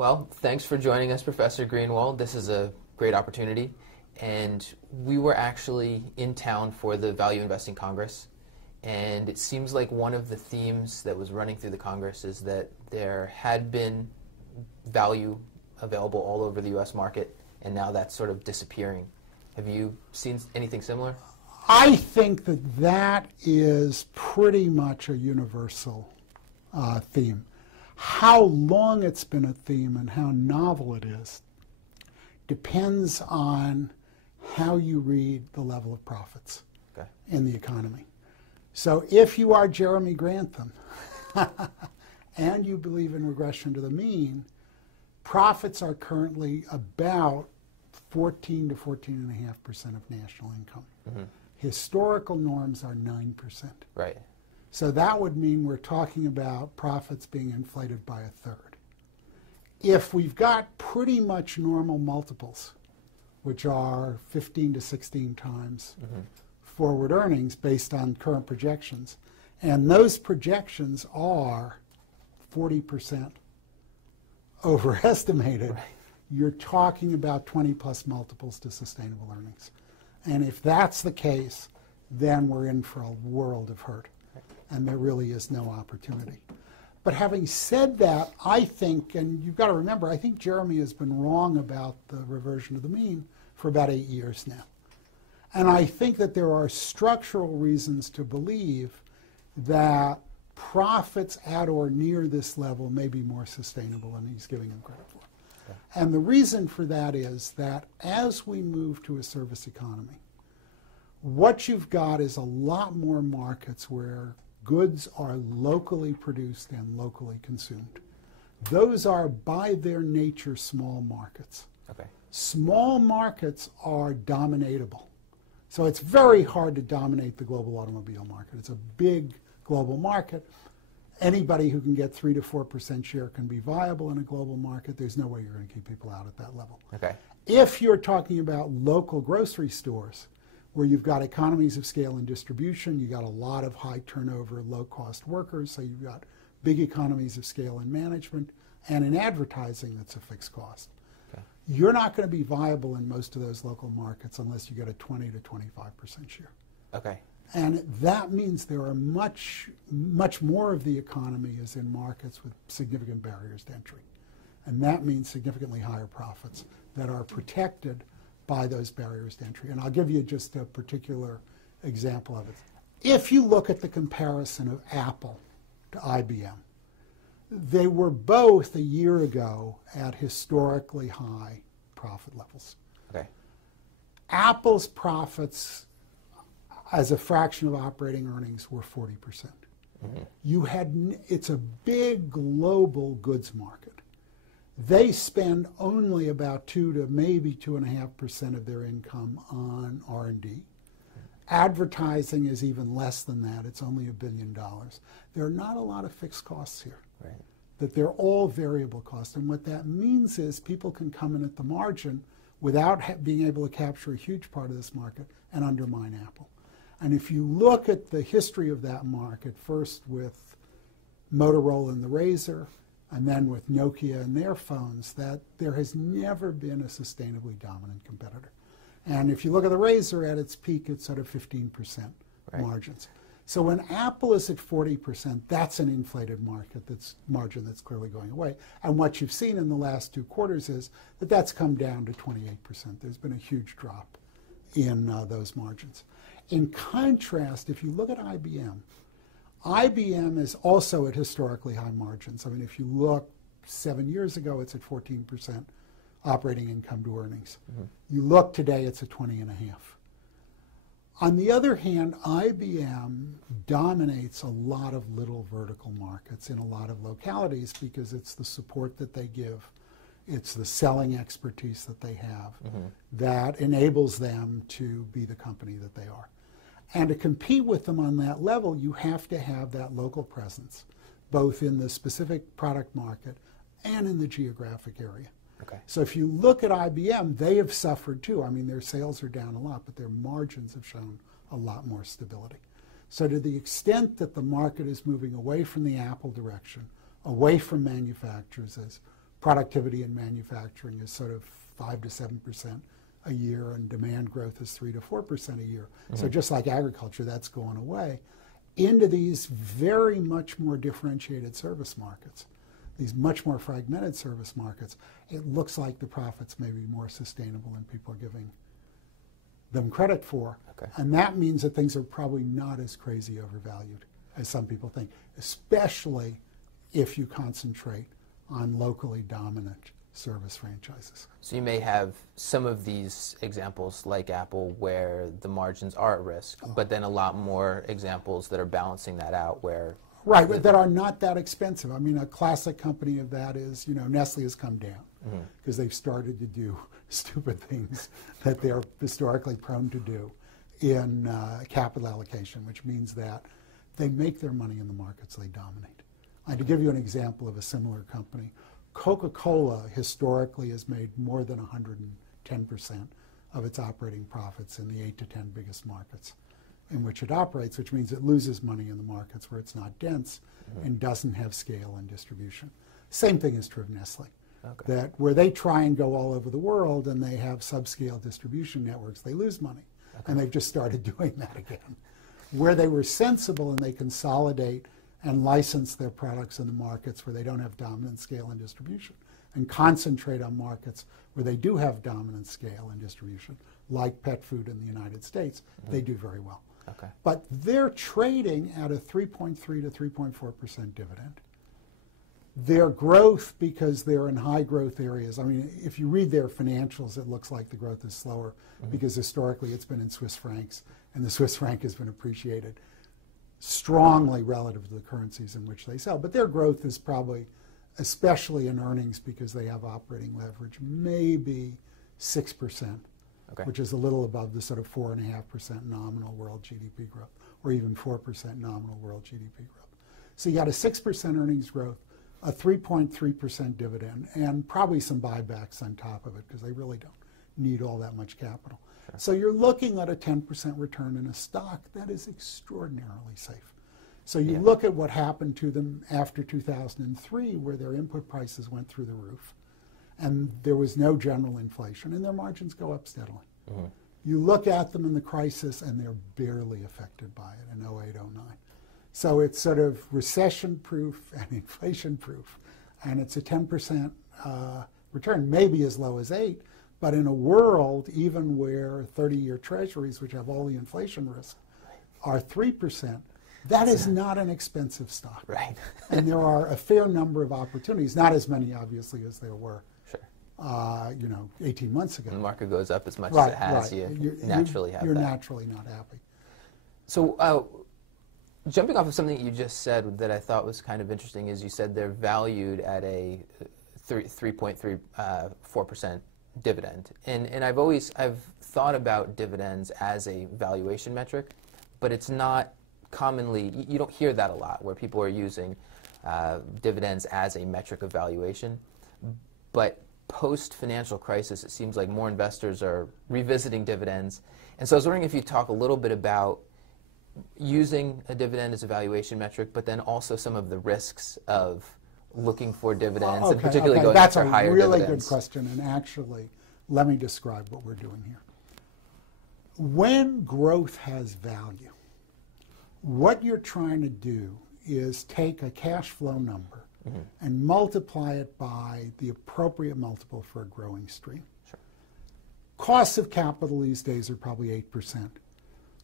Well, thanks for joining us, Professor Greenwald. This is a great opportunity. And we were actually in town for the Value Investing Congress. And it seems like one of the themes that was running through the Congress is that there had been value available all over the U.S. market, and now that's sort of disappearing. Have you seen anything similar? I think that that is pretty much a universal theme. How long it's been a theme and how novel it is depends on how you read the level of profits in the economy. So if you are Jeremy Grantham and you believe in regression to the mean, profits are currently about 14 to 14.5% of national income. Mm-hmm. Historical norms are 9%. Right. So that would mean we're talking about profits being inflated by a third. If we've got pretty much normal multiples, which are 15 to 16 times forward earnings based on current projections, and those projections are 40% overestimated, you're talking about 20 plus multiples to sustainable earnings. And if that's the case, then we're in for a world of hurt. And there really is no opportunity. But having said that, I think, and you've got to remember, I think Jeremy has been wrong about the reversion to the mean for about 8 years now. And I think that there are structural reasons to believe that profits at or near this level may be more sustainable than he's giving them credit for. Okay. And the reason for that is that as we move to a service economy, what you've got is a lot more markets where goods are locally produced and locally consumed. Those are, by their nature, small markets. Okay. Small markets are dominatable. So it's very hard to dominate the global automobile market. It's a big global market. Anybody who can get 3 to 4% share can be viable in a global market. There's no way you're going to keep people out at that level. Okay. If you're talking about local grocery stores, where you've got economies of scale and distribution, you've got a lot of high turnover, low-cost workers, so you've got big economies of scale in management, and in advertising that's a fixed cost. Okay. You're not going to be viable in most of those local markets unless you get a 20 to 25% share. Okay. And that means there are much more of the economy is in markets with significant barriers to entry. And that means significantly higher profits that are protected by those barriers to entry. And I'll give you just a particular example of it. If you look at the comparison of Apple to IBM, they were both a year ago at historically high profit levels. Okay. Apple's profits as a fraction of operating earnings were 40%. Mm-hmm. It's a big global goods market. They spend only about 2 to maybe 2.5% of their income on R&D. Advertising is even less than that. It's only $1 billion. There are not a lot of fixed costs here. Right. That they're all variable costs. And what that means is people can come in at the margin without being able to capture a huge part of this market and undermine Apple. And if you look at the history of that market, first with Motorola and the Razor, and then with Nokia and their phones, that there has never been a sustainably dominant competitor. And if you look at the Razor at its peak, it's sort of 15% margins. So when Apple is at 40%, that's an inflated margin that's clearly going away. And what you've seen in the last 2 quarters is that that's come down to 28%. There's been a huge drop in those margins. In contrast, if you look at IBM, IBM is also at historically high margins. I mean, if you look 7 years ago, it's at 14% operating income to earnings. Mm-hmm. You look today, it's at 20.5. On the other hand, IBM dominates a lot of little vertical markets in a lot of localities because it's the support that they give, it's the selling expertise that they have that enables them to be the company that they are. And to compete with them on that level, you have to have that local presence, both in the specific product market and in the geographic area. Okay. So if you look at IBM, they have suffered too. I mean, their sales are down a lot, but their margins have shown a lot more stability. So to the extent that the market is moving away from the Apple direction, away from manufacturers as productivity in manufacturing is sort of 5 to 7% a year, and demand growth is 3 to 4% a year. So just like agriculture, that's going away into these very much more differentiated service markets, these much more fragmented service markets. It looks like the profits may be more sustainable than people are giving them credit for. Okay. And that means that things are probably not as crazy overvalued as some people think, especially if you concentrate on locally dominant service franchises. So you may have some of these examples like Apple where the margins are at risk, but then a lot more examples that are balancing that out where... Right, but that are not that expensive. I mean, a classic company of that is, Nestle has come down because they've started to do stupid things that they're historically prone to do in capital allocation, which means that they make their money in the markets they dominate. To give you an example of a similar company, Coca-Cola historically has made more than 110% of its operating profits in the 8 to 10 biggest markets in which it operates, which means it loses money in the markets where it's not dense and doesn't have scale and distribution. Same thing is true of Nestle. Okay. That where they try and go all over the world and they have subscale distribution networks, they lose money. And they've just started doing that again. Where they were sensible and they consolidate and license their products in the markets where they don't have dominant scale and distribution, and concentrate on markets where they do have dominant scale and distribution, like pet food in the United States, they do very well. Okay. But they're trading at a 3.3 to 3.4% dividend. Their growth, because they're in high growth areas, I mean, if you read their financials, it looks like the growth is slower because historically it's been in Swiss francs, and the Swiss franc has been appreciated strongly relative to the currencies in which they sell. But their growth is probably, especially in earnings because they have operating leverage, maybe 6%, which is a little above the sort of 4.5% nominal world GDP growth, or even 4% nominal world GDP growth. So you got a 6% earnings growth, a 3.3% dividend, and probably some buybacks on top of it because they really don't need all that much capital. So you're looking at a 10% return in a stock that is extraordinarily safe. So you look at what happened to them after 2003, where their input prices went through the roof, and there was no general inflation, and their margins go up steadily. You look at them in the crisis, and they're barely affected by it in 08, 09. So it's sort of recession-proof and inflation-proof, and it's a 10% return, maybe as low as 8%. But in a world, even where 30-year treasuries, which have all the inflation risk, are 3%, that is not an expensive stock. Right. And there are a fair number of opportunities, not as many, obviously, as there were, 18 months ago. When the market goes up as much as it has, you naturally have You're that. naturally not happy. So jumping off of something that you just said that I thought was kind of interesting is you said they're valued at a 3.34% dividend. And I've thought about dividends as a valuation metric, but it's not commonly, you don't hear that a lot where people are using dividends as a metric of valuation. But post-financial crisis, it seems like more investors are revisiting dividends. And so I was wondering if you'd talk a little bit about using a dividend as a valuation metric, but then also some of the risks of looking for dividends, and particularly going after higher dividends. That's a really good question, and actually, let me describe what we're doing here. When growth has value, what you're trying to do is take a cash flow number and multiply it by the appropriate multiple for a growing stream. Costs of capital these days are probably 8%.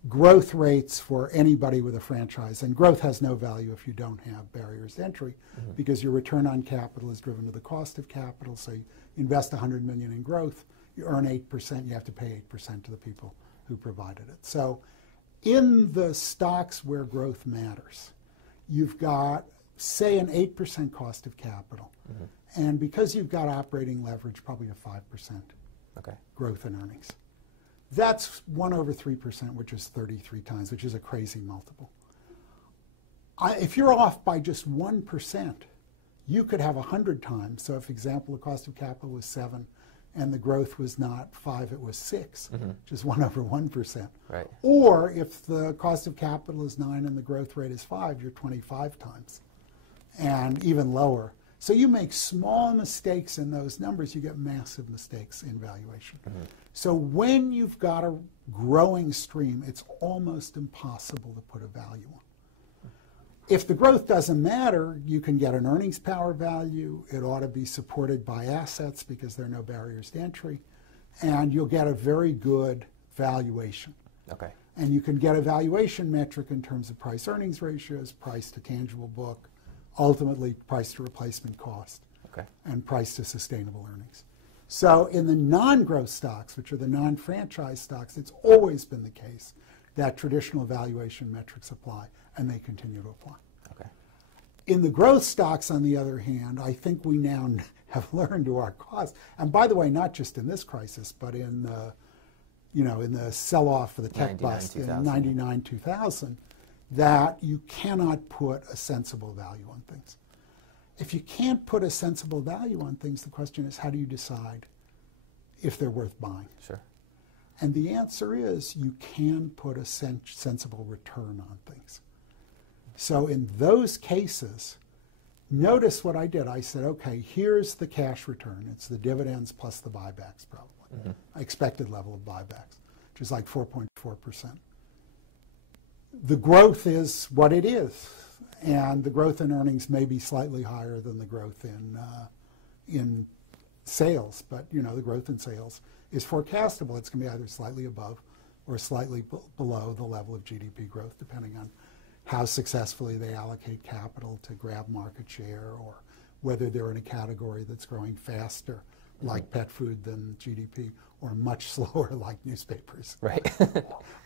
Growth rates for anybody with a franchise, and growth has no value if you don't have barriers to entry, because your return on capital is driven to the cost of capital. So you invest $100 million in growth, you earn 8%, you have to pay 8% to the people who provided it. So in the stocks where growth matters, you've got, say, an 8% cost of capital, and because you've got operating leverage, probably a 5% growth in earnings. That's 1 over 3%, which is 33 times, which is a crazy multiple. If you're off by just 1%, you could have 100 times. So if, for example, the cost of capital was 7 and the growth was not 5, it was 6, which is 1 over 1%. Right. Or if the cost of capital is 9 and the growth rate is 5, you're 25 times. And even lower So you make small mistakes in those numbers, you get massive mistakes in valuation. So when you've got a growing stream, it's almost impossible to put a value on. If the growth doesn't matter, you can get an earnings power value. It ought to be supported by assets because there are no barriers to entry. And you'll get a very good valuation. Okay. And you can get a valuation metric in terms of price-earnings ratios, price to tangible book, ultimately price to replacement cost, okay, and price to sustainable earnings. So in the non-growth stocks, which are the non-franchise stocks, it's always been the case that traditional valuation metrics apply, and they continue to apply. Okay. In the growth stocks, on the other hand, I think we now have learned to our cost, and by the way, not just in this crisis, but in the, in the sell-off for the tech bust in 99, 2000, that you cannot put a sensible value on things. If you can't put a sensible value on things, the question is, how do you decide if they're worth buying? Sure. And the answer is, you can put a sensible return on things. So in those cases, notice what I did. I said, okay, here's the cash return. It's the dividends plus the buybacks, probably. Expected level of buybacks, which is like 4.4%. The growth is what it is. And the growth in earnings may be slightly higher than the growth in sales. But, the growth in sales is forecastable. It's going to be either slightly above or slightly below the level of GDP growth, depending on how successfully they allocate capital to grab market share, or whether they're in a category that's growing faster, like pet food, than GDP, or much slower, like newspapers, right,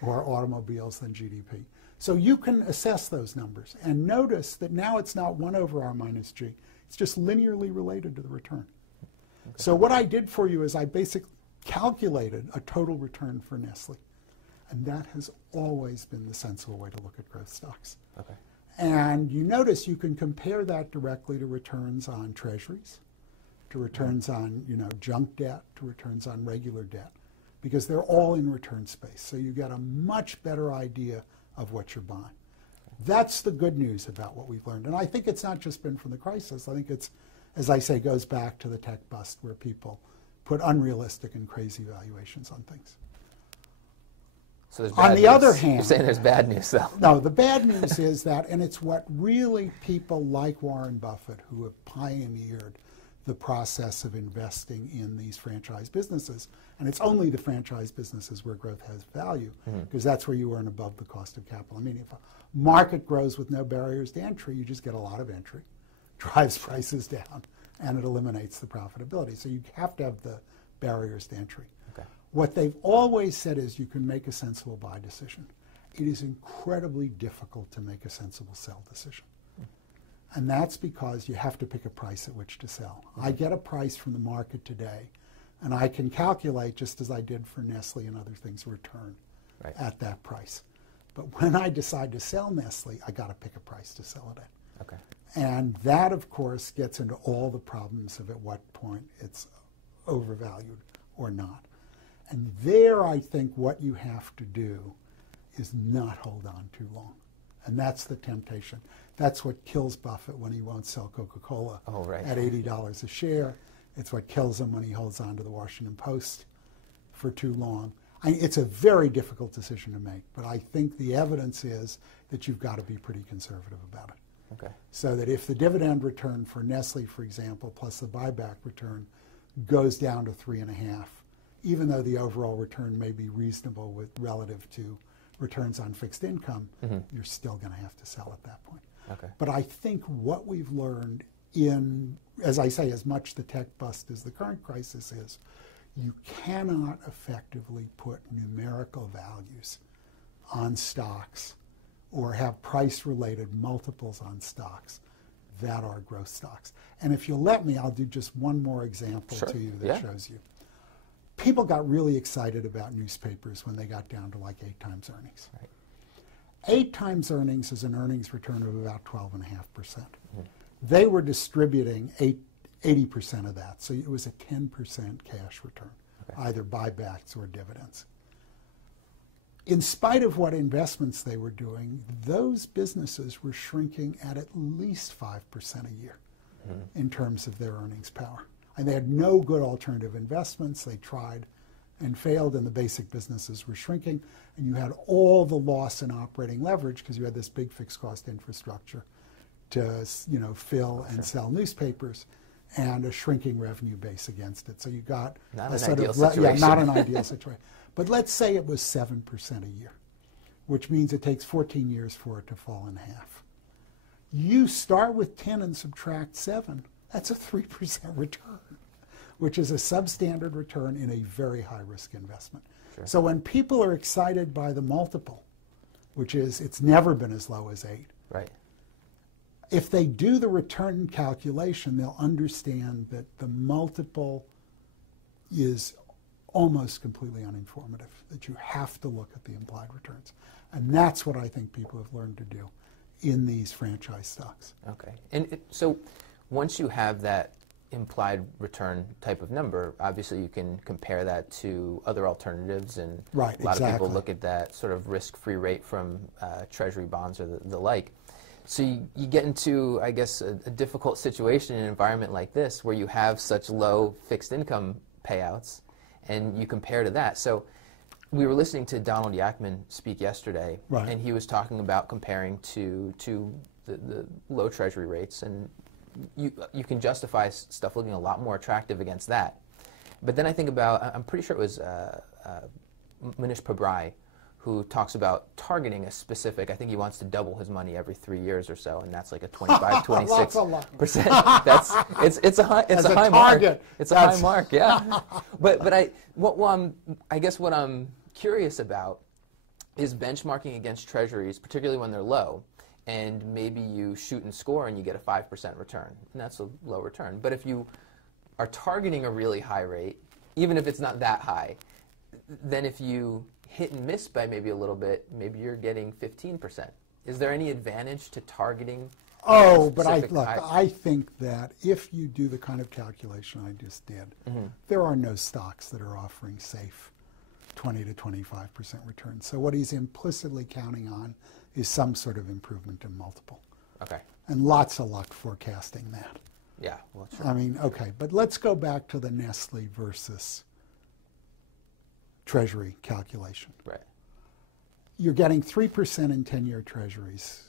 or automobiles, than GDP. So you can assess those numbers. And notice that now it's not 1 over R minus G. It's just linearly related to the return. Okay. So what I did for you is I basically calculated a total return for Nestle. And that has always been the sensible way to look at growth stocks. Okay. And you notice you can compare that directly to returns on treasuries, to returns on junk debt, to returns on regular debt, because they're all in return space. So you get a much better idea of what you're buying. That's the good news about what we've learned. And I think it's not just been from the crisis. I think it's, as I say, goes back to the tech bust, where people put unrealistic and crazy valuations on things. So there's bad on the news. other hand, You're saying there's bad news, though. No, the bad news is that, and it's what really people like Warren Buffett, who have pioneered the process of investing in these franchise businesses, and it's only the franchise businesses where growth has value, because that's where you earn above the cost of capital. I mean, if a market grows with no barriers to entry, you just get a lot of entry, drives prices down, and it eliminates the profitability. So you have to have the barriers to entry. Okay. What they've always said is you can make a sensible buy decision. It is incredibly difficult to make a sensible sell decision. And that's because you have to pick a price at which to sell. I get a price from the market today, and I can calculate, just as I did for Nestle and other things, a return at that price. But when I decide to sell Nestle, I got to pick a price to sell it at. Okay. And that, of course, gets into all the problems of at what point it's overvalued or not. And there, I think what you have to do is not hold on too long. And that's the temptation. That's what kills Buffett when he won't sell Coca-Cola at $80 a share. It's what kills him when he holds on to the Washington Post for too long. It's a very difficult decision to make, but I think the evidence is that you've got to be pretty conservative about it. Okay. So that if the dividend return for Nestle, for example, plus the buyback return goes down to 3.5, even though the overall return may be reasonable relative to returns on fixed income, you're still going to have to sell at that point. Okay. But I think what we've learned in, as I say, as much the tech bust as the current crisis is, you cannot effectively put numerical values on stocks or have price-related multiples on stocks that are growth stocks. And if you'll let me, I'll do just one more example to you that shows you. People got really excited about newspapers when they got down to like 8 times earnings. Right. 8 times earnings is an earnings return of about 12.5%. They were distributing 80% of that, so it was a 10% cash return, either buybacks or dividends. In spite of what investments they were doing, those businesses were shrinking at least 5% a year. in terms of their earnings power. And they had no good alternative investments. They tried and failed, and the basic businesses were shrinking. And you had all the loss in operating leverage because you had this big fixed cost infrastructure to fill and sell newspapers, and a shrinking revenue base against it. So you got not a an sort ideal of situation. not an ideal situation. But let's say it was 7% a year, which means it takes 14 years for it to fall in half. You start with 10 and subtract 7. That's a 3% return, which is a substandard return in a very high-risk investment. Sure. So when people are excited by the multiple, which is it's never been as low as 8, Right. if they do the return calculation, they'll understand that the multiple is almost completely uninformative, that you have to look at the implied returns. And that's what I think people have learned to do in these franchise stocks. Okay. And so once you have that implied return type of number, obviously you can compare that to other alternatives, and right, a lot exactly. of people look at that sort of risk-free rate from treasury bonds or the like. So you get into, I guess, a difficult situation in an environment like this where you have such low fixed income payouts, and you compare to that. So we were listening to Donald Yackman speak yesterday, right. and he was talking about comparing to the low treasury rates, and you can justify stuff looking a lot more attractive against that. But then I think about, I'm pretty sure it was Manish Pabrai, who talks about targeting a specific, I think he wants to double his money every 3 years or so, and that's like a 25, 26%. That's it's a high mark. It's a high mark, yeah. But I guess what I'm curious about is benchmarking against treasuries, particularly when they're low, and maybe you shoot and score and you get a 5% return, and that's a low return. But if you are targeting a really high rate, even if it's not that high, then if you hit and miss by maybe a little bit, maybe you're getting 15%. Is there any advantage to targeting? But I think that if you do the kind of calculation I just did, there are no stocks that are offering safe 20 to 25% returns. So what he's implicitly counting on is some sort of improvement in multiple. Okay. And lots of luck forecasting that. Yeah. Well, sure. I mean, okay, but let's go back to the Nestle versus Treasury calculation. Right. You're getting 3% in 10-year Treasuries,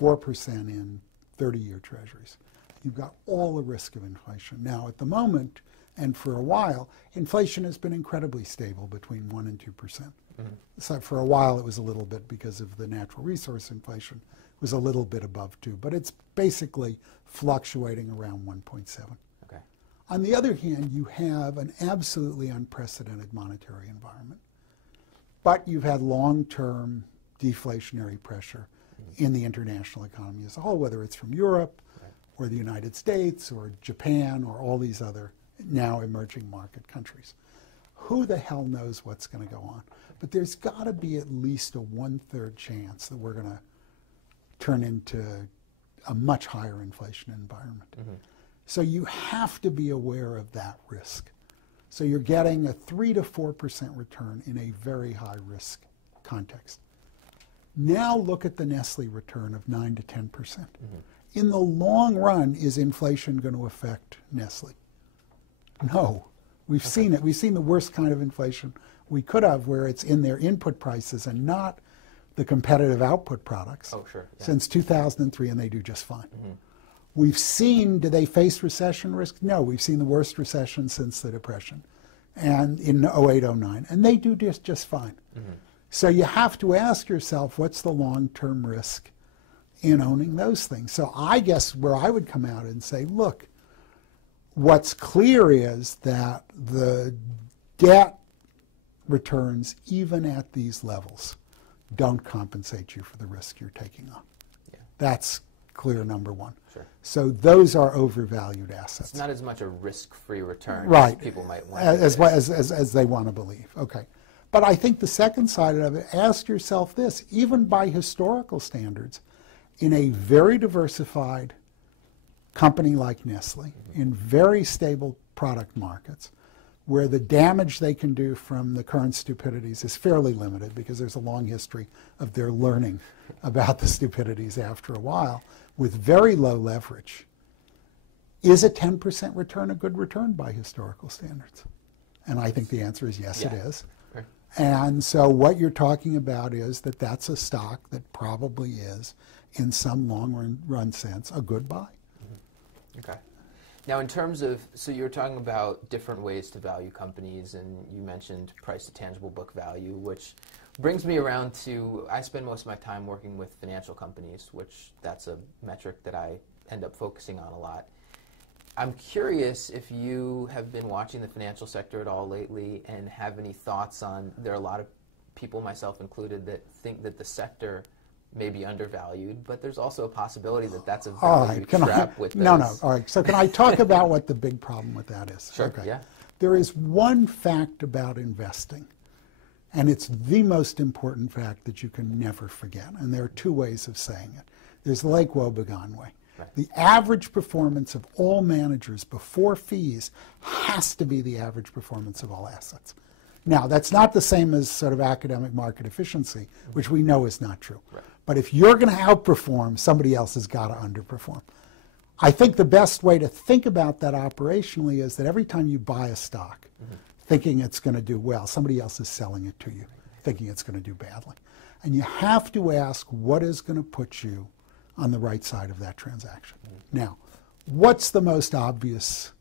4% in 30-year Treasuries. You've got all the risk of inflation. Now, at the moment, and for a while, inflation has been incredibly stable between 1% and 2%. So for a while, it was a little bit because of the natural resource inflation. It was a little bit above 2, but it's basically fluctuating around 1.7. Okay. On the other hand, you have an absolutely unprecedented monetary environment, but you've had long-term deflationary pressure in the international economy as a whole, whether it's from Europe or the United States or Japan or all these other now emerging market countries. Who the hell knows what's going to go on? But there's got to be at least a 1/3 chance that we're going to turn into a much higher inflation environment. So you have to be aware of that risk. So you're getting a 3 to 4% return in a very high risk context. Now look at the Nestle return of 9 to 10%. In the long run, is inflation going to affect Nestle? No. We've seen it. We've seen the worst kind of inflation we could have, where it's in their input prices and not the competitive output products. Oh, sure. Yeah. Since 2003, and they do just fine. We've seen, do they face recession risk? No, we've seen the worst recession since the Depression, and in 08, 09, and they do just fine. So you have to ask yourself, what's the long-term risk in owning those things? So I guess where I would come out and say, look, what's clear is that the debt returns, even at these levels, don't compensate you for the risk you're taking on. Yeah. That's clear number one. Sure. So those are overvalued assets. It's not as much a risk-free return right. as people might want as they want to believe. Okay. But I think the second side of it, ask yourself this, even by historical standards, in a very diversified company like Nestle, in very stable product markets, where the damage they can do from the current stupidities is fairly limited because there's a long history of their learning about the stupidities after a while, with very low leverage, Is a 10% return a good return by historical standards? And I think the answer is yes, it is. Sure. And so what you're talking about is that that's a stock that probably is, in some long run sense, a good buy. Okay. Now, in terms of, so you're talking about different ways to value companies, and you mentioned price to tangible book value, which brings me around to, I spend most of my time working with financial companies, which that's a metric that I end up focusing on a lot. I'm curious if you have been watching the financial sector at all lately and have any thoughts on, there are a lot of people, myself included, that think that the sector may be undervalued, but there's also a possibility that that's a value trap with this. No. All right. So can I talk about what the big problem with that is? Sure, okay. yeah. There is one fact about investing, and it's the most important fact that you can never forget, and there are two ways of saying it. There's the Lake Wobegon way. Right. The average performance of all managers before fees has to be the average performance of all assets. Now, that's not the same as sort of academic market efficiency, which we know is not true. Right. But if you're going to outperform, somebody else has got to underperform. I think the best way to think about that operationally is that every time you buy a stock, thinking it's going to do well, somebody else is selling it to you, thinking it's going to do badly. And you have to ask what is going to put you on the right side of that transaction. Now, what's the most obvious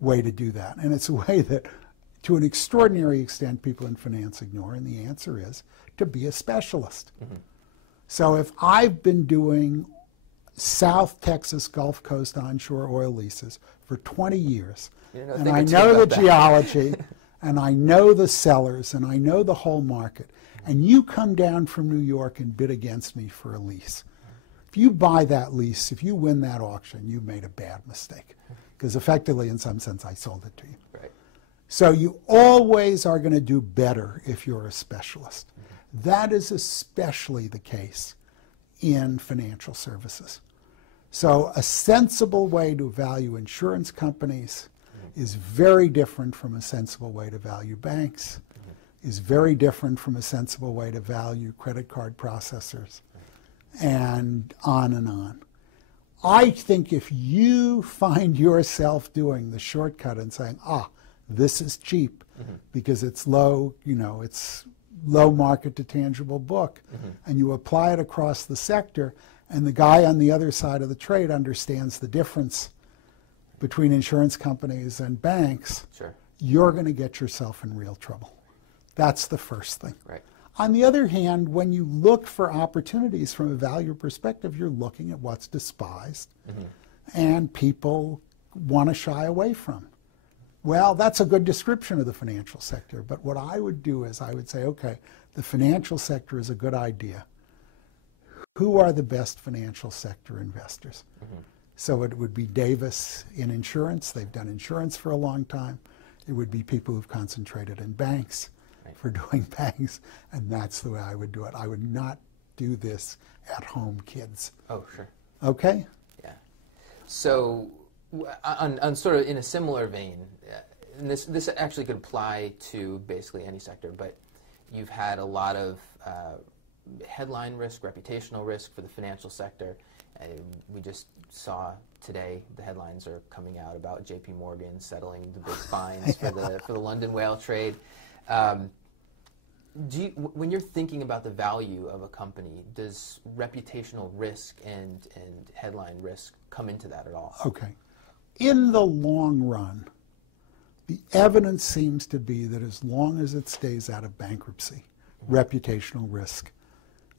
way to do that? And it's a way that, to an extraordinary extent, people in finance ignore, and the answer is to be a specialist. So if I've been doing South Texas Gulf Coast onshore oil leases for 20 years, and I know the geology, and I know the sellers, and I know the whole market, and you come down from New York and bid against me for a lease, if you buy that lease, if you win that auction, you made a bad mistake, because effectively, in some sense, I sold it to you. Right. So you always are going to do better if you're a specialist. That is especially the case in financial services. So a sensible way to value insurance companies is very different from a sensible way to value banks, is very different from a sensible way to value credit card processors, and on and on. I think if you find yourself doing the shortcut and saying, this is cheap because it's low, it's low market to tangible book, and you apply it across the sector, and the guy on the other side of the trade understands the difference between insurance companies and banks, you're going to get yourself in real trouble. That's the first thing. Right. On the other hand, when you look for opportunities from a value perspective, you're looking at what's despised and people want to shy away from. Well, that's a good description of the financial sector, but what I would do is I would say, okay, the financial sector is a good idea. Who are the best financial sector investors? So it would be Davis in insurance. They've done insurance for a long time. It would be people who've concentrated in banks for doing banks, and that's the way I would do it. I would not do this at home, kids. Oh, sure. Okay? Yeah. So on sort of in a similar vein, and this actually could apply to basically any sector, but you've had a lot of headline risk, reputational risk for the financial sector. We just saw today the headlines are coming out about J.P. Morgan settling the big fines for the London whale trade. When you're thinking about the value of a company, does reputational risk and headline risk come into that at all? Okay. In the long run, the evidence seems to be that as long as it stays out of bankruptcy, reputational risk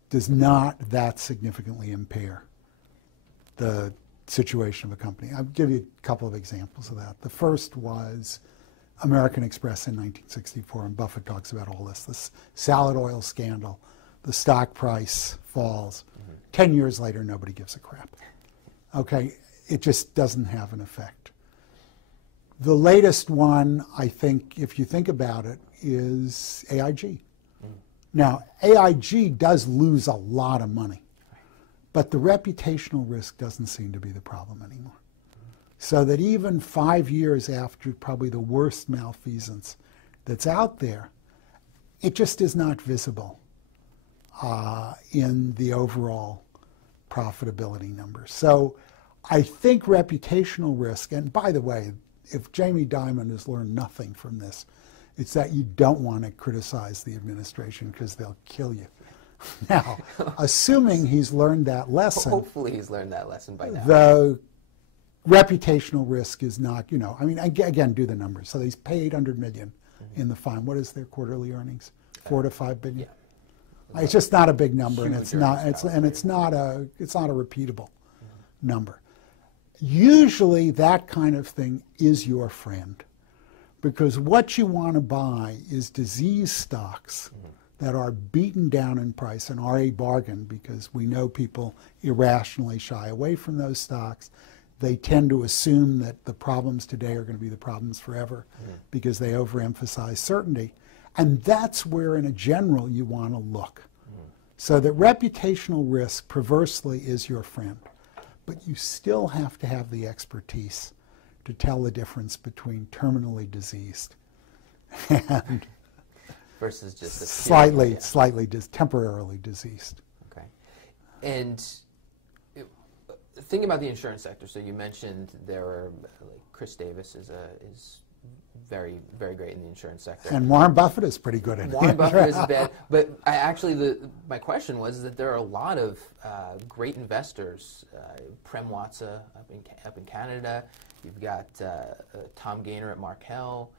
does not that significantly impair the situation of a company. I'll give you a couple of examples of that. The first was American Express in 1964, and Buffett talks about all this salad oil scandal. The stock price falls. 10 years later, nobody gives a crap. Okay, it just doesn't have an effect. The latest one, I think, if you think about it, is AIG. Now, AIG does lose a lot of money, but the reputational risk doesn't seem to be the problem anymore. So that even 5 years after probably the worst malfeasance that's out there, it just is not visible in the overall profitability numbers. So I think reputational risk, and by the way, if Jamie Dimon has learned nothing from this, it's that you don't want to criticize the administration because they'll kill you. Now, assuming he's learned that lesson. Hopefully he's learned that lesson by now. The reputational risk is not, I mean, again, do the numbers. So he's paid $800 million in the fine. What is their quarterly earnings? 4 to 5 billion? Yeah. It's just not a big number, and it's not a repeatable number. Usually that kind of thing is your friend, because what you want to buy is disease stocks that are beaten down in price and are a bargain, because we know people irrationally shy away from those stocks. They tend to assume that the problems today are going to be the problems forever because they overemphasize certainty. And that's where, in a general, you want to look. So that reputational risk, perversely, is your friend. But you still have to have the expertise to tell the difference between terminally diseased and versus just temporarily diseased. Okay. And thinking about the insurance sector, so you mentioned there are, like, Chris Davis is very, very great in the insurance sector. And Warren Buffett is pretty good at it. Warren Buffett is bad. But my question was that there are a lot of great investors. Prem Watsa up in Canada. You've got Tom Gaynor at Markel.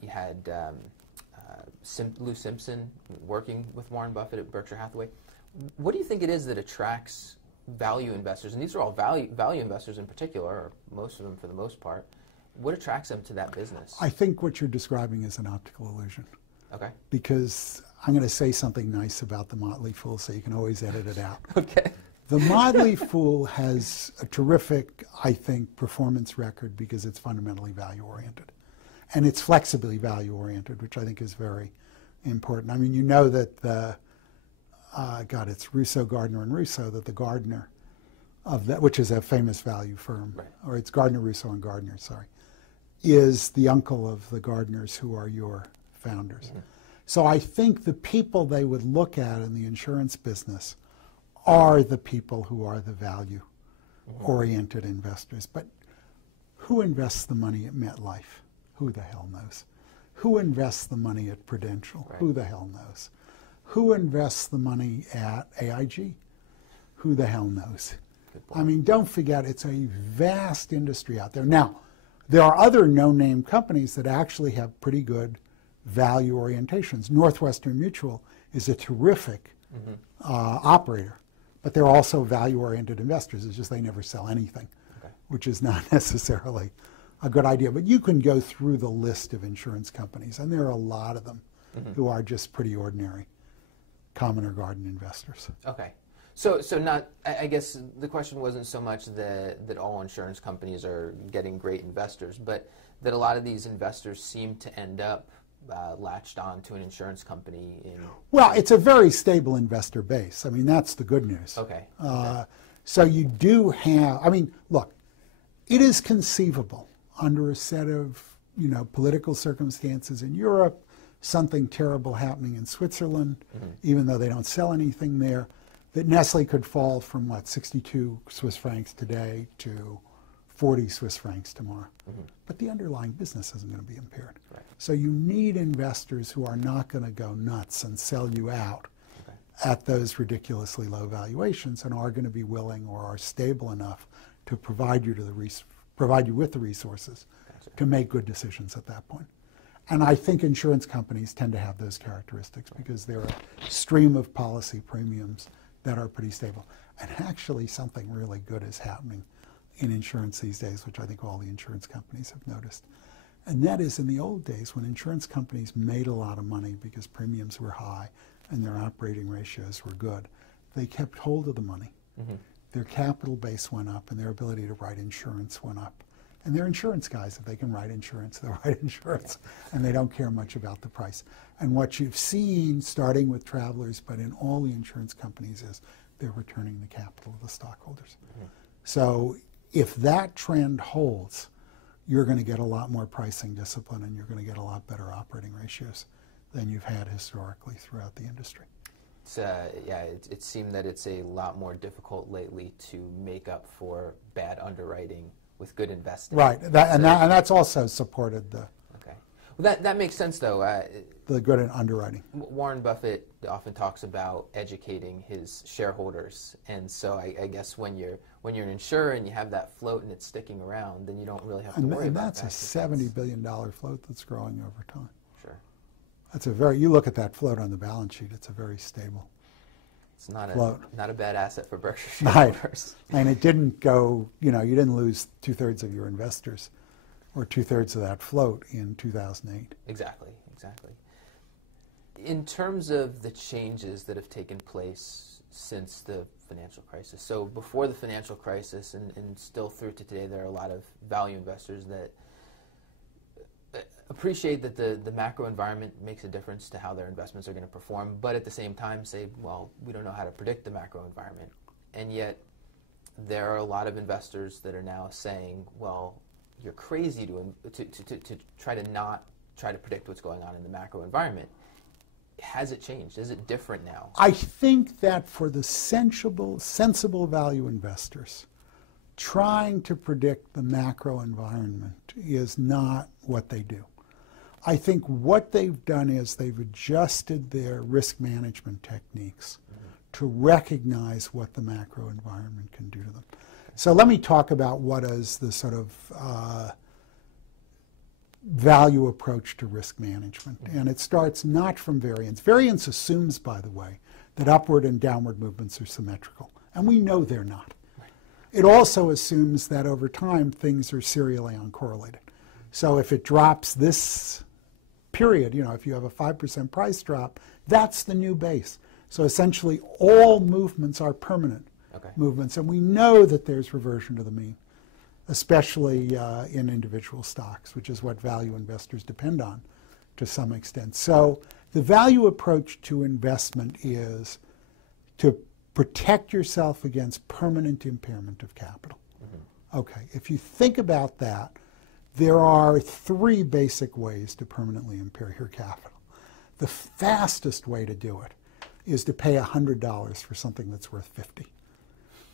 You had Lou Simpson working with Warren Buffett at Berkshire Hathaway. What do you think it is that attracts value investors? And these are all value investors in particular, or most of them for the most part. What attracts them to that business? I think what you're describing is an optical illusion. Okay. Because I'm going to say something nice about the Motley Fool, so you can always edit it out. Okay. The Motley Fool has a terrific, I think, performance record because it's fundamentally value-oriented. And it's flexibly value-oriented, which I think is very important. I mean, you know that it's Russo, Gardner, and Russo, that the Gardner of that, which is a famous value firm, right, or it's Gardner, Russo, and Gardner, sorry, is the uncle of the Gardners who are your founders. So I think the people they would look at in the insurance business are the people who are the value-oriented investors. But who invests the money at MetLife? Who the hell knows? Who invests the money at Prudential? Right. Who the hell knows? Who invests the money at AIG? Who the hell knows? I mean, don't forget, it's a vast industry out there. Now, there are other no-name companies that actually have pretty good value orientations. Northwestern Mutual is a terrific operator, but they're also value-oriented investors. It's just they never sell anything, which is not necessarily a good idea. But you can go through the list of insurance companies, and there are a lot of them who are just pretty ordinary common or garden investors. Okay. So not, I guess the question wasn't so much that all insurance companies are getting great investors, but that a lot of these investors seem to end up latched on to an insurance company. Well, it's a very stable investor base. I mean, that's the good news. Okay. So you do have, I mean, look, it is conceivable under a set of, political circumstances in Europe, something terrible happening in Switzerland, even though they don't sell anything there, that Nestle could fall from, 62 Swiss francs today to 40 Swiss francs tomorrow. But the underlying business isn't going to be impaired. Right. So you need investors who are not going to go nuts and sell you out at those ridiculously low valuations, and are going to be willing or are stable enough to provide you with the resources to make good decisions at that point. And I think insurance companies tend to have those characteristics because they're a stream of policy premiums that are pretty stable. And actually something really good is happening in insurance these days, which I think all the insurance companies have noticed. And that is, in the old days, when insurance companies made a lot of money because premiums were high and their operating ratios were good, they kept hold of the money. Their capital base went up and their ability to write insurance went up. And they're insurance guys. If they can write insurance, they'll write insurance. And they don't care much about the price. And what you've seen, starting with Travelers, but in all the insurance companies, is they're returning the capital of the stockholders. So if that trend holds, you're going to get a lot more pricing discipline and you're going to get a lot better operating ratios than you've had historically throughout the industry. It seemed that it's a lot more difficult lately to make up for bad underwriting with good investing. Right, and that's also supported the. Okay, well, that makes sense though. The good in underwriting. Warren Buffett often talks about educating his shareholders, and so I guess when you're an insurer and you have that float and it's sticking around, then you don't really have to worry about that. And that's a $70 billion float that's growing over time. Sure. That's you look at that float on the balance sheet, it's a very stable It's not float. Not a bad asset for Berkshire shareholders. Right. And it didn't go, you didn't lose 2/3 of your investors or 2/3 of that float in 2008. Exactly. In terms of the changes that have taken place since the financial crisis, so before the financial crisis and still through to today, there are a lot of value investors that appreciate that the macro environment makes a difference to how their investments are going to perform, but at the same time say, well, we don't know how to predict the macro environment. And yet there are a lot of investors that are now saying, well, you're crazy to try to predict what's going on in the macro environment. Has it changed? Is it different now? I think that for the sensible value investors, trying to predict the macro environment is not what they do. I think what they've done is they've adjusted their risk management techniques to recognize what the macro environment can do to them. So let me talk about what is the sort of value approach to risk management. And it starts not from variance. Variance assumes, by the way, that upward and downward movements are symmetrical. And we know they're not. It also assumes that over time things are serially uncorrelated. So if it drops this period, if you have a 5% price drop, that's the new base. So essentially all movements are permanent movements. And we know that there's reversion to the mean, especially in individual stocks, which is what value investors depend on to some extent. So the value approach to investment is to protect yourself against permanent impairment of capital. Okay, if you think about that, there are 3 basic ways to permanently impair your capital. The fastest way to do it is to pay $100 for something that's worth $50.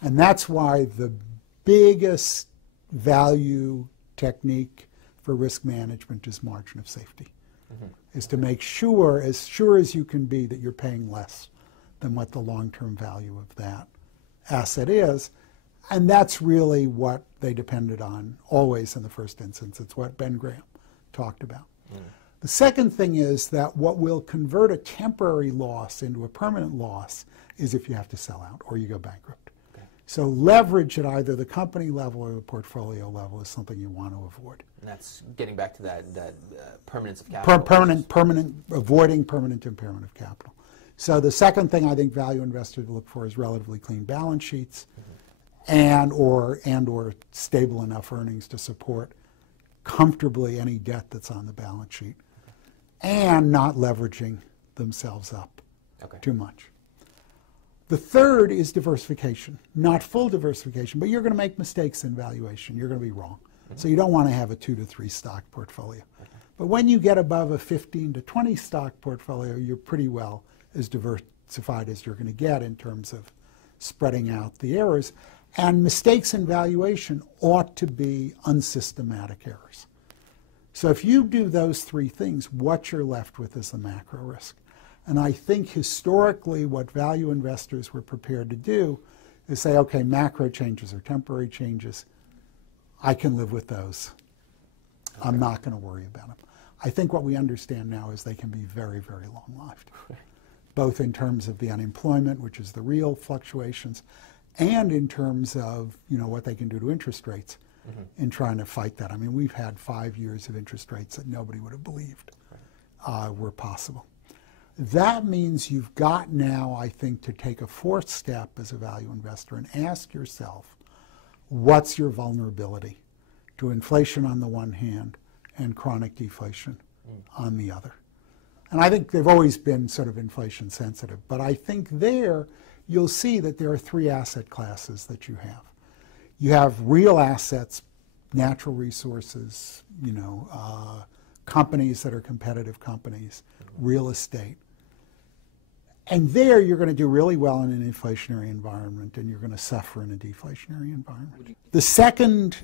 And that's why the biggest value technique for risk management is margin of safety, is to make sure as you can be, that you're paying less than what the long-term value of that asset is. And that's really what they depended on always in the first instance. It's what Ben Graham talked about. The second thing is that what will convert a temporary loss into a permanent loss is if you have to sell out or you go bankrupt. So leverage at either the company level or the portfolio level is something you want to avoid. And that's getting back to that permanence of capital. Avoiding permanent impairment of capital. So the second thing I think value investors look for is relatively clean balance sheets and or stable enough earnings to support comfortably any debt that's on the balance sheet and not leveraging themselves up too much. The third is diversification, not full diversification, but you're going to make mistakes in valuation. You're going to be wrong. So you don't want to have a 2 to 3 stock portfolio. But when you get above a 15 to 20 stock portfolio, you're pretty well as diversified as you're going to get in terms of spreading out the errors. And mistakes in valuation ought to be unsystematic errors. So if you do those 3 things, what you're left with is the macro risk. And I think historically what value investors were prepared to do is say, okay, macro changes are temporary changes. I can live with those. I'm not going to worry about them. I think what we understand now is they can be very, very long-lived, both in terms of the unemployment, which is the real fluctuations, and in terms of what they can do to interest rates in trying to fight that. I mean, we've had 5 years of interest rates that nobody would have believed were possible. That means you've got now, I think, to take a 4th step as a value investor and ask yourself, what's your vulnerability to inflation on the one hand and chronic deflation on the other? And I think they've always been sort of inflation sensitive, but I think there you'll see that there are 3 asset classes that you have. You have real assets, natural resources, companies that are competitive companies, real estate. And there you're going to do really well in an inflationary environment, and you're going to suffer in a deflationary environment. The second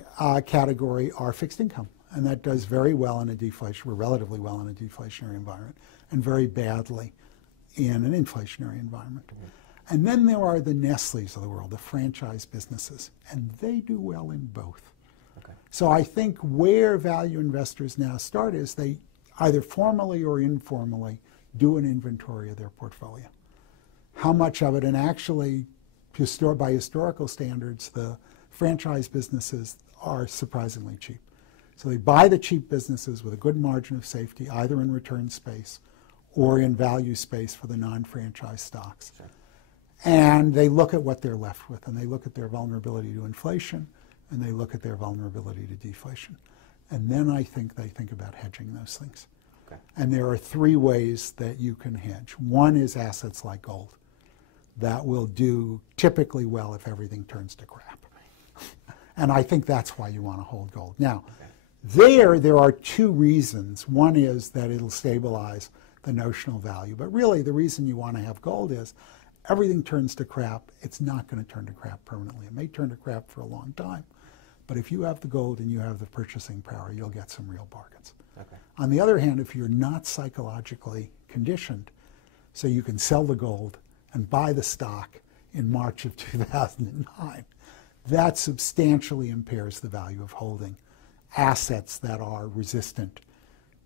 category are fixed income, and that does very well in a deflation, or relatively well in a deflationary environment, and very badly in an inflationary environment. Mm-hmm. And then there are the Nestles of the world, the franchise businesses, and they do well in both. Okay. So I think where value investors now start is they either formally or informally do an inventory of their portfolio. How much of it, and actually, by historical standards, the franchise businesses are surprisingly cheap. So they buy the cheap businesses with a good margin of safety, either in return space or in value space for the non-franchise stocks. Sure. And they look at what they're left with, and they look at their vulnerability to inflation, and they look at their vulnerability to deflation. And then I think they think about hedging those things. Okay. And there are three ways that you can hedge. One is assets like gold. That will do typically well if everything turns to crap. And I think that's why you want to hold gold. Now, okay, there are two reasons. One is that it'll stabilize the notional value. But really, the reason you want to have gold is everything turns to crap. It's not going to turn to crap permanently. It may turn to crap for a long time. But if you have the gold and you have the purchasing power, you'll get some real bargains. Okay. On the other hand, if you're not psychologically conditioned, so you can sell the gold and buy the stock in March of 2009, that substantially impairs the value of holding assets that are resistant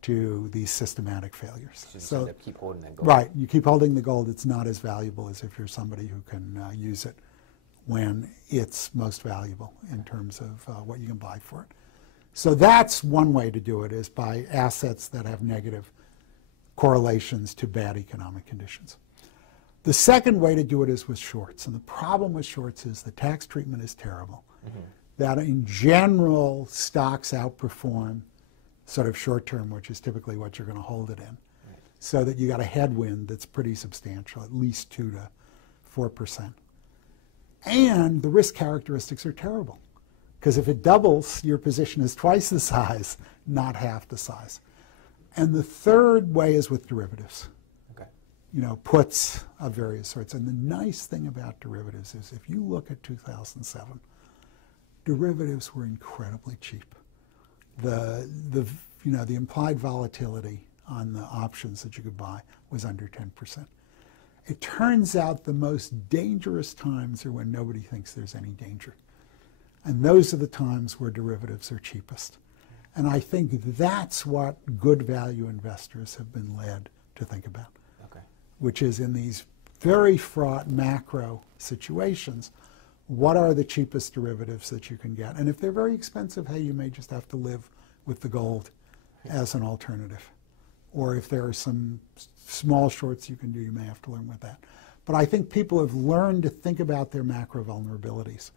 to these systematic failures. So keep holding that gold. Right, you keep holding the gold. It's not as valuable as if you're somebody who can use it when it's most valuable in terms of what you can buy for it. So that's one way to do it, is by assets that have negative correlations to bad economic conditions. The second way to do it is with shorts. And the problem with shorts is the tax treatment is terrible. Mm-hmm. That in general, stocks outperform sort of short term, which is typically what you're going to hold it in. Right. So that you got a headwind that's pretty substantial, at least 2 to 4%. And the risk characteristics are terrible. Because if it doubles, your position is twice the size, not half the size. And the third way is with derivatives. Okay. You know, puts of various sorts. And the nice thing about derivatives is if you look at 2007, derivatives were incredibly cheap. The implied volatility on the options that you could buy was under 10%. It turns out the most dangerous times are when nobody thinks there's any danger. And those are the times where derivatives are cheapest. And I think that's what good value investors have been led to think about. Okay. Which is in these very fraught macro situations, what are the cheapest derivatives that you can get? And if they're very expensive, hey, you may just have to live with the gold as an alternative. Or if there are some small shorts you can do, you may have to learn with that. But I think people have learned to think about their macro vulnerabilities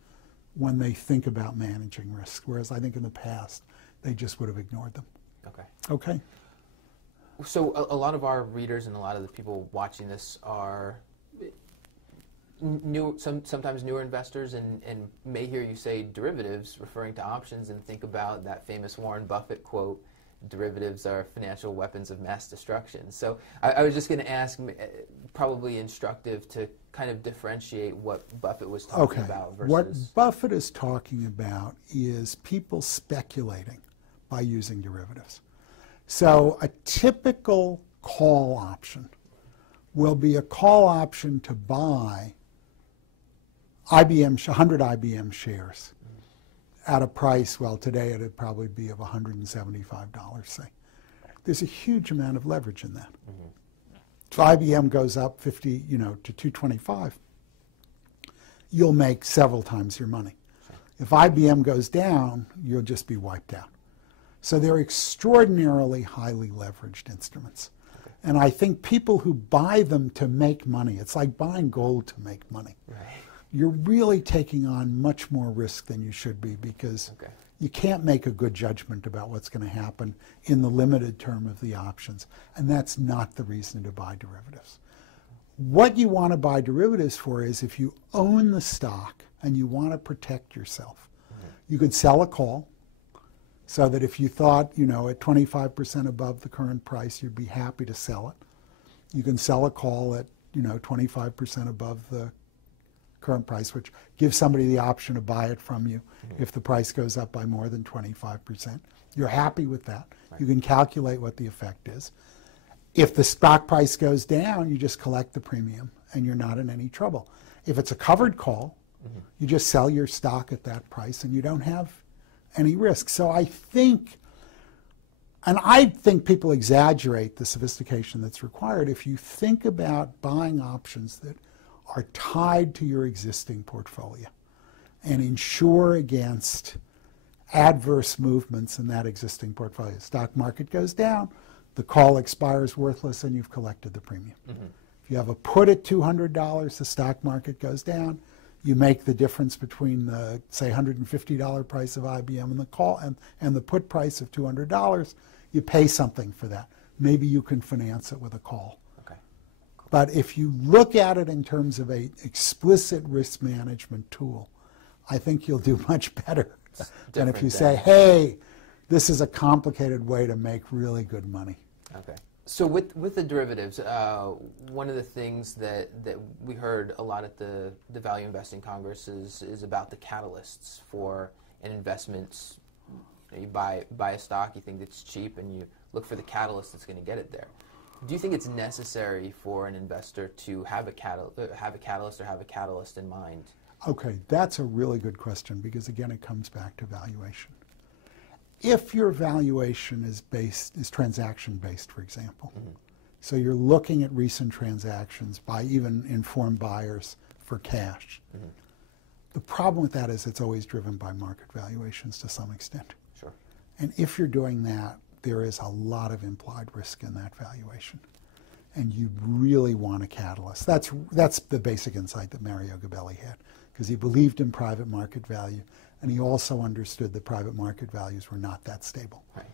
when they think about managing risk, whereas I think in the past, they just would have ignored them. Okay. Okay. So a lot of our readers and a lot of the people watching this are sometimes newer investors and may hear you say derivatives, referring to options, and think about that famous Warren Buffett quote, derivatives are financial weapons of mass destruction. So I was just going to ask, probably instructive to kind of differentiate what Buffett was talking about versus... What Buffett is talking about is people speculating by using derivatives. So a typical call option will be a call option to buy 100 IBM shares at a price, well, today it would probably be of $175, say. There's a huge amount of leverage in that. Mm-hmm. If IBM goes up 50, to 225, you'll make several times your money. Sure. If IBM goes down, you'll just be wiped out. So they're extraordinarily highly leveraged instruments. Okay. And I think people who buy them to make money, it's like buying gold to make money. Right. You're really taking on much more risk than you should be, because you can't make a good judgment about what's going to happen in the limited term of the options. And that's not the reason to buy derivatives. What you want to buy derivatives for is if you own the stock and you want to protect yourself. Mm-hmm. You could sell a call so that if you thought, at 25% above the current price, you'd be happy to sell it. You can sell a call at 25% above the current price, which gives somebody the option to buy it from you if the price goes up by more than 25%. You're happy with that. Right. You can calculate what the effect is. If the stock price goes down, you just collect the premium and you're not in any trouble. If it's a covered call, you just sell your stock at that price and you don't have any risk. So I think people exaggerate the sophistication that's required if you think about buying options that are tied to your existing portfolio and insure against adverse movements in that existing portfolio. Stock market goes down, the call expires worthless, and you've collected the premium. If you have a put at $200, the stock market goes down, you make the difference between the, say, $150 price of IBM and the call and the put price of $200. You pay something for that. Maybe you can finance it with a call. Okay. Cool. But if you look at it in terms of an explicit risk management tool, I think you'll do much better than if you say, hey, this is a complicated way to make really good money. Okay. So with the derivatives, one of the things that we heard a lot at the Value Investing Congress is about the catalysts for an investment. You buy a stock, you think it's cheap, and you look for the catalyst that's going to get it there. Do you think it's necessary for an investor to have a catalyst in mind? Okay, that's a really good question because, again, it comes back to valuation. If your valuation is transaction-based, for example, so you're looking at recent transactions by even informed buyers for cash, the problem with that is it's always driven by market valuations to some extent. Sure. And if you're doing that, there is a lot of implied risk in that valuation. And you really want a catalyst. That's the basic insight that Mario Gabelli had, because he believed in private market value, and he also understood that private market values were not that stable. Right.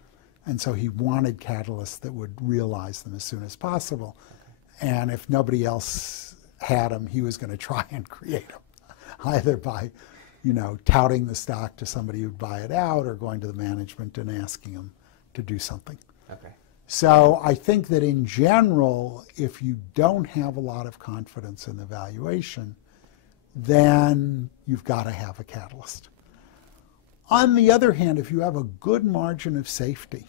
And so he wanted catalysts that would realize them as soon as possible. Okay. And if nobody else had them, he was going to try and create them, either by, touting the stock to somebody who'd buy it out or going to the management and asking them to do something. Okay. So I think that in general, if you don't have a lot of confidence in the valuation, then you've got to have a catalyst. On the other hand, if you have a good margin of safety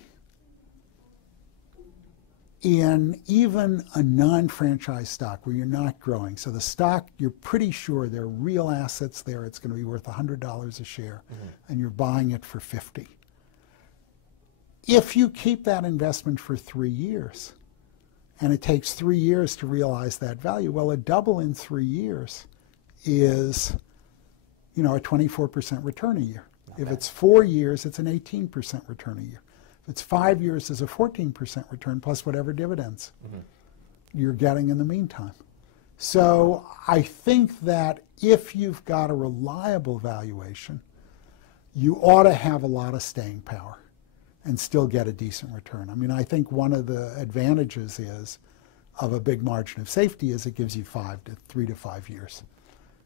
in even a non-franchise stock where you're not growing, so the stock, you're pretty sure there are real assets there, it's going to be worth $100 a share, and you're buying it for $50. If you keep that investment for 3 years, and it takes 3 years to realize that value, well, a double in 3 years is, a 24% return a year. Okay. If it's 4 years, it's an 18% return a year. If it's 5 years, it's a 14% return plus whatever dividends you're getting in the meantime. So I think that if you've got a reliable valuation, you ought to have a lot of staying power and still get a decent return. I mean, I think one of the advantages of a big margin of safety is it gives you 3 to 5 years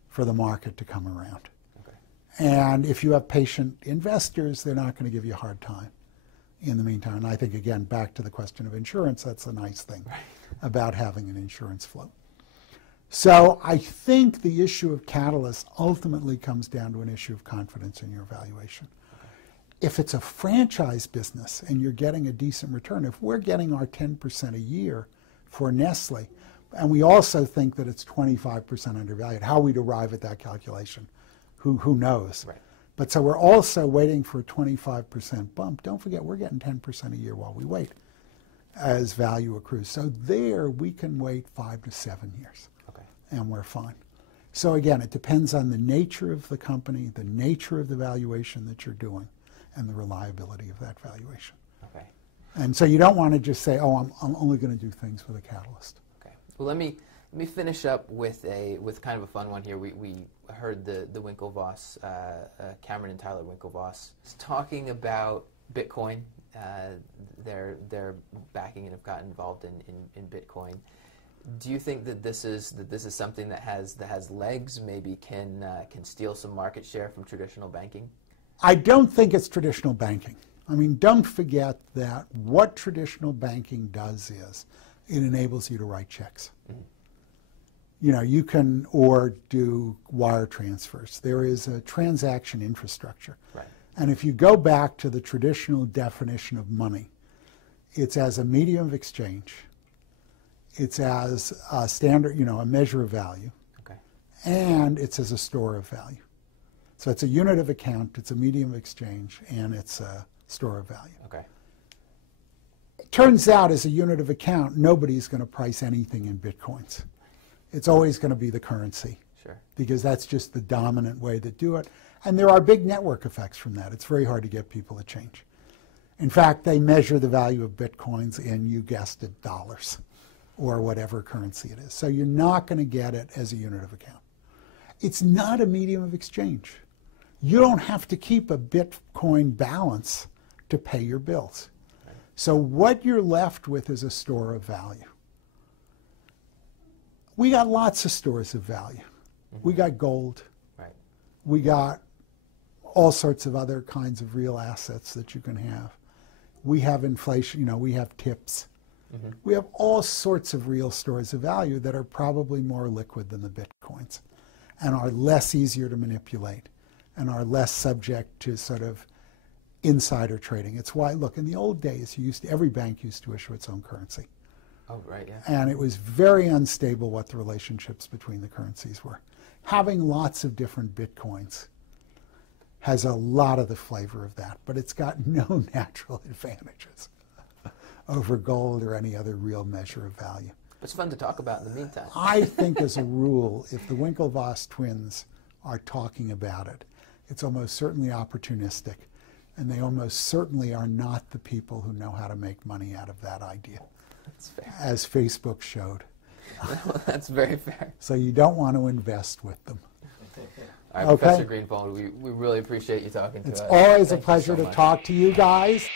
for the market to come around. Okay. And if you have patient investors, they're not going to give you a hard time in the meantime. And I think, again, back to the question of insurance, that's a nice thing about having an insurance float. So I think the issue of catalysts ultimately comes down to an issue of confidence in your valuation. If it's a franchise business and you're getting a decent return, if we're getting our 10% a year for Nestle, and we also think that it's 25% undervalued, how we derive at that calculation, who knows? Right. But so we're also waiting for a 25% bump. Don't forget, we're getting 10% a year while we wait as value accrues. So there we can wait 5 to 7 years, and we're fine. So again, it depends on the nature of the company, the nature of the valuation that you're doing, and the reliability of that valuation. Okay. And so you don't want to just say, oh, I'm only going to do things with a catalyst. Okay. Well, let me finish up with kind of a fun one here. We heard the Winklevoss, Cameron and Tyler Winklevoss, talking about Bitcoin. They're backing and have gotten involved in Bitcoin. Do you think that this is something that has legs? Maybe can steal some market share from traditional banking? I don't think it's traditional banking. I mean, don't forget that what traditional banking does is it enables you to write checks. You know, you can, or do wire transfers. There is a transaction infrastructure. Right. And if you go back to the traditional definition of money, it's as a medium of exchange. It's as a standard, you know, a measure of value. Okay. And it's as a store of value. So it's a unit of account, it's a medium of exchange, and it's a store of value. Okay. It turns out, as a unit of account, nobody's going to price anything in bitcoins. It's always going to be the currency. Sure. Because that's just the dominant way to do it. And there are big network effects from that. It's very hard to get people to change. In fact, they measure the value of bitcoins in, you guessed it, dollars or whatever currency it is. So you're not going to get it as a unit of account. It's not a medium of exchange. You don't have to keep a Bitcoin balance to pay your bills. Right. So what you're left with is a store of value. We got lots of stores of value. Mm-hmm. We got gold. Right. We got all sorts of other kinds of real assets that you can have. We have inflation, you know, we have tips. Mm-hmm. We have all sorts of real stores of value that are probably more liquid than the bitcoins and are less easier to manipulate and are less subject to sort of insider trading. It's why, look, in the old days, every bank used to issue its own currency. Oh, right, yeah. And it was very unstable what the relationships between the currencies were. Having lots of different bitcoins has a lot of the flavor of that, but it's got no natural advantages over gold or any other real measure of value. It's fun to talk about in the meantime. I think, as a rule, if the Winklevoss twins are talking about it, it's almost certainly opportunistic, and they almost certainly are not the people who know how to make money out of that idea. That's fair. As Facebook showed. Well, that's very fair. So you don't want to invest with them. All right, okay. Professor Greenwald, we really appreciate you talking to us. It's always a Thank pleasure you so to much. talk to you guys.